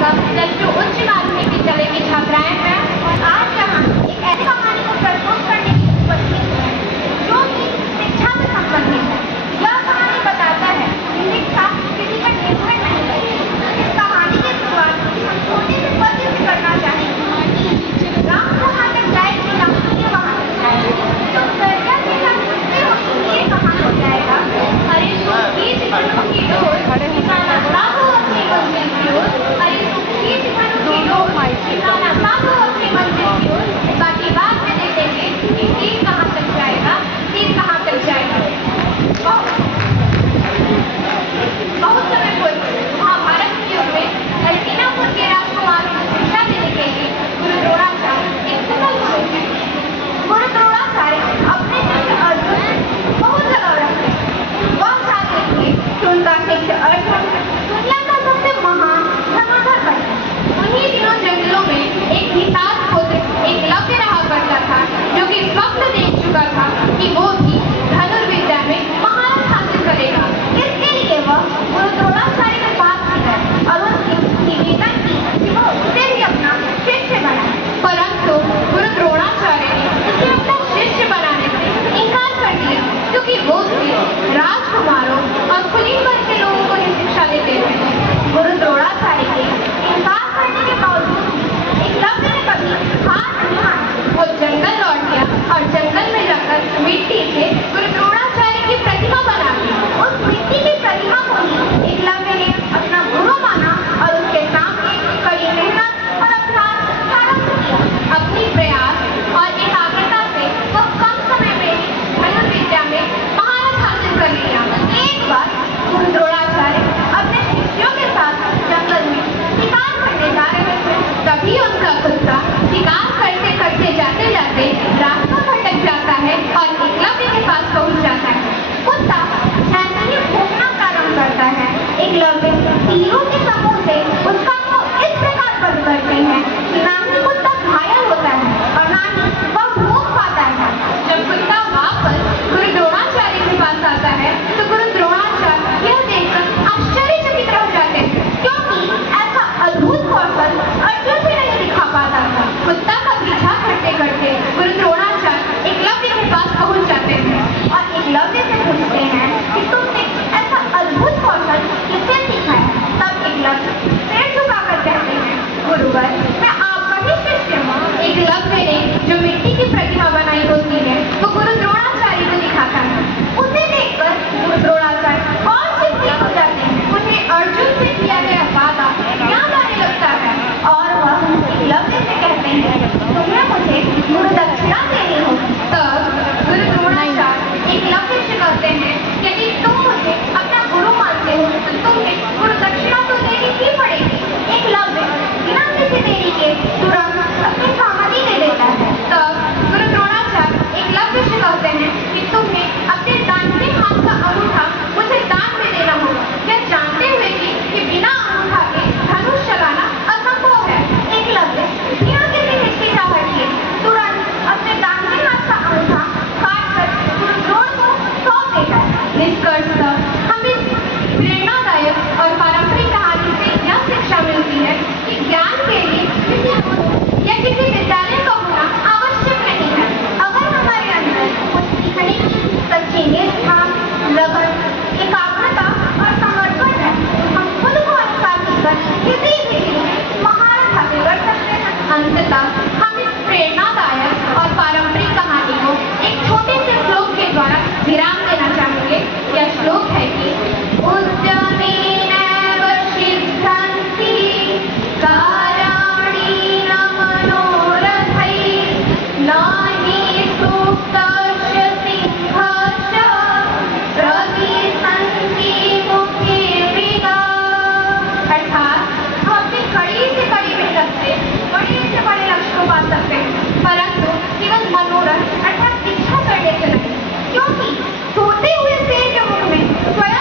का plus two उच्च माध्यमिक विद्यालय की छात्राएं हैं और आज यहाँ एक ऐसी कहानी को प्रस्तुत करने की उपस्थित है जो कि शिक्षा से संबंधित है। यह कहानी बताता है कि शिक्षा किसी पर निर्भर नहीं है। इस कहानी की शुरुआत हम छोटे से पद से करना चाहेंगे। राम जहाँ तक जाए लक्ष्मी वहाँ तक जाए, तो दरिया से लक्ष्मी ये कहाँ तक जाएगा। अरे सुखी जिगरों की डोर किसाना साधो अपनी मंजिल की ओर। अरे सुखी जिगरों की डोर किसाना साधो अपनी मंजिल की ओर। बाकी बात में देखेंगे कि तीर कहाँ तक जाएगा, तीर कहाँ तक जाएगा। बहुत समय पूर्व महाभारत के युग में हस्तिनापुर के राजकुमार को शिक्षा देने के लिए गुरु द्रोणाचार्य एक सफल गुरु थे। गुरु द्रोणाचार्य अपने शिष्य अर्जुन से बहुत लगाव रखते थे। वह चाहते थे कि उनका शिष्य अर्जुन दुनिया का सबसे महान धनुर्धर बने। उन्हीं दिनों जंगलों में एक निषाद पुत्र एकलव्य रहा करता था, जो कि स्वप्न देख चुका था कि वो भी धनुर्विद्या में महारत हासिल करेगा। इसके लिए वह गुरु द्रोणाचार्य के पास गए और उनसे निवेदन की कि वो उसे भी अपना शिष्य बनाए। परंतु गुरु द्रोणाचार्य ने उसे अपना शिष्य बनाने से इनकार कर दिया, क्योंकि वो राजकुमारों और कुलीन वर्ग के लोगों को ही शिक्षा देते थे। गुरु द्रोणाचार्य के इनकार करने के बावजूद एकलव्य ने कभी हार नहीं मानी। वो जंगल लौट गया और जंगल में जाकर मिट्टी से गुरु द्रोणाचार्य की प्रतिमा बना दी। उस मिट्टी की प्रतिमा को ही एकलव्य ने अपना गुरु माना और उसके सामने कड़ी मेहनत और अभ्यास प्रारंभ किया। अपनी प्रयास और एकाग्रता से वो कम समय में धनुर्विद्या में महारत हासिल कर लिया। एक बार गुरु द्रोणाचार्य अपने शिष्यों के साथ जंगल में शिकार करने जा रहे थे। तभी उनका कुत्ता शिकार करते करते जाते जाते रास्ता भटक जाता है और एकलव्य के पास पहुंच जाता है। कुत्ता जैसे ही भौंकना प्रारंभ करता है, एकलव्य तीरों के समूह से उसका मुंह इस प्रकार बंद करते हैं कि ना ही कुत्ता घायल होता है और ना ही वह भौंक पाता है। जब कुत्ता वापस गुरु द्रोणाचार्य के पास आता है तो गुरु द्रोणाचार्य यह देखकर आश्चर्यचकित रह जाते हैं, क्योंकि ऐसा अद्भुत कौशल अर्जुन भी नहीं दिखा पाता था। कुत्ता का पीछा करते करते गुरु द्रोणाचार्य एकलव्य के पास पहुंच जाते हैं और एकलव्य से पूछते हैं कि तुमने ऐसा अद्भुत कौशल किससे सीखा है। तब एकलव्य सिर झुकाकर कहते हैं, गुरुवर, मैं आपका ही शिष्य हूँ। एकलव्य ने जो मिट्टी की प्रतिमा बनाई होती है वो गुरु द्रोणाचार्य को दिखाता है। उसे देखकर गुरु द्रोणाचार्य और चिंतित हो जाते हैं। उन्हें अर्जुन से किया गया वादा याद आने लगता है और वह एकलव्य से कहते हैं, तुम्हें मुझे गुरु दक्षिणा देनी होगी। तब गुरु द्रोणाचार्य एकलव्य से कहते हैं, यदि तुम मुझे अपना गुरु मानते हो तो तुम्हें गुरु दक्षिणा तो देनी ही पड़ेगी। एकलव्य बिना किसी देरी के तुरंत अपनी सहमति दे देता है। तब गुरु द्रोणाचार्य एकलव्य से कहते हैं कि तुम्हें अपने दाहिने हाथ का अंगूठा मुझे दान में देना होगा। यह जानते हुए कि बिना अंगूठा के धनुष चलाना असंभव है, एकलव्य बिना किसी हिचकिचाहट के तुरंत अपने दाहिने हाथ का अंगूठा काटकर गुरु द्रोण को सौंप देता है। निष्कर्षतः हम इस प्रेरणादायक और पारंपरिक कहानी से यह शिक्षा मिलती है कि ज्ञान के लिए किसी गुरु या किसी विद्यालय का होना आवश्यक नहीं है। अगर हमारे अंदर कुछ सीखने की सच्ची निष्ठा, लगन, एकाग्रता और समर्पण है, हम खुद को अनुशासित कर किसी भी चीज में महारत हासिल कर सकते हैं। अंततः हम इस प्रेरणादायक और पारंपरिक कहानी को एक छोटे से श्लोक के द्वारा विराम देना चाहेंगे। यह श्लोक है कि उद्यमेनैव सिद्ध्यन्ति कार्याणि न मनोरथैः न हि सूक्तस्य सिंहस्य प्रविशन्ति मुखे मृगाः। अर्थात हम अपनी कड़ी से कड़ी मेहनत से बड़े से बड़े लक्ष्य को पा सकते हैं, परंतु केवल मनोरथ अर्थात इच्छा करने से नहीं, क्योंकि सोते हुए शेर के मुख में स्वयं